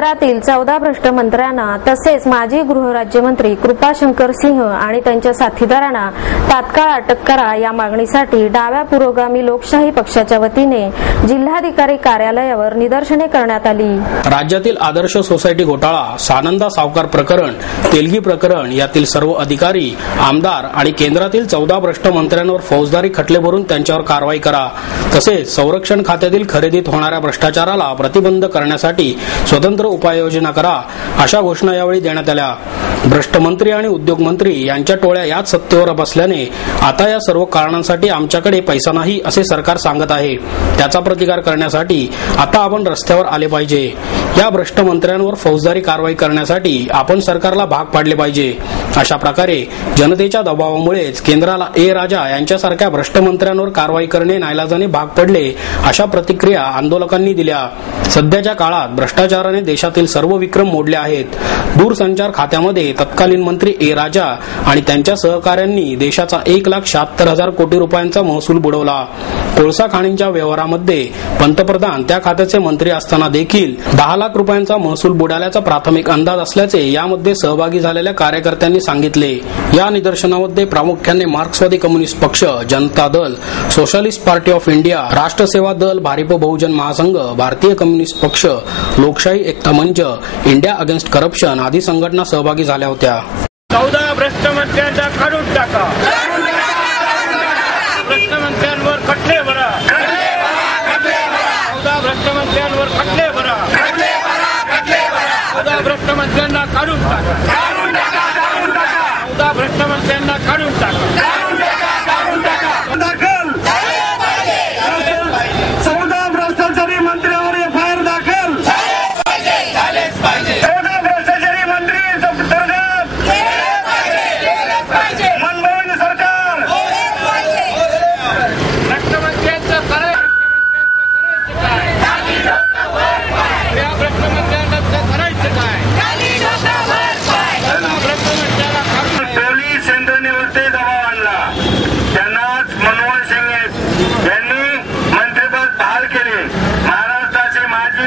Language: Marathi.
केंद्रातील 14 भ्रष्ट मंत्र्यांना तसेच माजी गृहराज्यमंत्री कृपाशंकर सिंह आणि त्यांच्या साथीदारांना तात्काळ अटक करा या मागणीसाठी डाव्या पुरोगामी लोकशाही पक्षाच्या वतीने जिल्हाधिकारी कार्यालयावर निदर्शने करण्यात आली। राज्यातील आदर्श सोसायटी घोटाळा, सानंदा सावकार प्रकरण, तेलगी प्रकरण यातील सर्व अधिकारी, आमदार आणि केंद्रातील 14 भ्रष्ट मंत्र्यांवर फौजदारी खटले भरून त्यांच्यावर कारवाई करा। तसेच संरक्षण खात्यातील खरेदीत होणाऱ्या भ्रष्टाचाराला प्रतिबंध करण्यासाठी स्वतंत्र उपाययोजना करा अशा घोषणा यावेळी देण्यात आल्या। भ्रष्ट मंत्री आणि उद्योग मंत्री यांच्या टोळ्या याच सत्तेवर बसल्याने आता या सर्व कारणांसाठी आमच्याकडे पैसा नाही असे सरकार सांगत आहे। त्याचा प्रतिकार करण्यासाठी आता आपण रस्त्यावर आले पाहिजे। या भ्रष्ट मंत्र्यांवर फौजदारी कारवाई करण्यासाठी आपण सरकारला भाग पाडले पाहिजे। अशा प्रकारे जनतेच्या दबावामुळेच केंद्राला राजा यांच्यासारख्या भ्रष्ट मंत्र्यांवर कारवाई करणे नाईलाजाने भाग पडले अशा प्रतिक्रिया आंदोलकांनी दिल्या। सध्याच्या काळात भ्रष्टाचाराने देशातील सर्व विक्रम मोडले आहेत। दूरसंचार खात्यामध्ये तत्कालीन मंत्री राजा आणि त्यांच्या सहकाऱ्यांनी देशाचा 1,76,000 कोटी रुपयांचा महसूल बुडवला। कोळसा खाणींच्या व्यवहारामध्ये पंतप्रधान त्या खात्याचे मंत्री असताना देखील 10 लाख रुपयांचा महसूल बुडाल्याचा प्राथमिक अंदाज असल्याचे यामध्ये सहभागी झालेल्या कार्यकर्त्यांनी सांगितले। या निदर्शनामध्ये प्रामुख्याने मार्क्सवादी कम्युनिस्ट पक्ष, Janata Dal, socialist party of India, राष्ट्र सेवा दल, भारिप बहुजन महासंघ, भारतीय कम्युनिस्ट पक्ष, लोकशाही एकता मंच, इंडिया अगेन्स्ट करप्शन आदी संघटना सहभागी झाल्या होत्या। 14 भ्रष्ट मंत्र्यांना काढून टाका, भ्रष्ट मंत्र्यांवर खटले भरा, 14 भ्रष्ट मंत्र्यांवर खटले भरा, 14 भ्रष्ट मंत्र्यांना काढून टाका, 14 भ्रष्ट मंत्र्यांना काढून टाका। 14 भ्रष्टाचारी मंत्र्यावर एफआयआर दाखल, 14 भ्रष्टाचारी मंत्री मनमोहन सरकार, भ्रष्टमंत्र्यांचं करायचं काय, या भ्रष्टमंत्र्यांना करायचं काय, भ्रष्टमंत्र्याला काढून पोलीस यंत्रणेवरती दबाव आणला। त्यांनाच मनमोहन सिंग यांनी मंत्रिपद बहाल केले। महाराष्ट्राचे माजी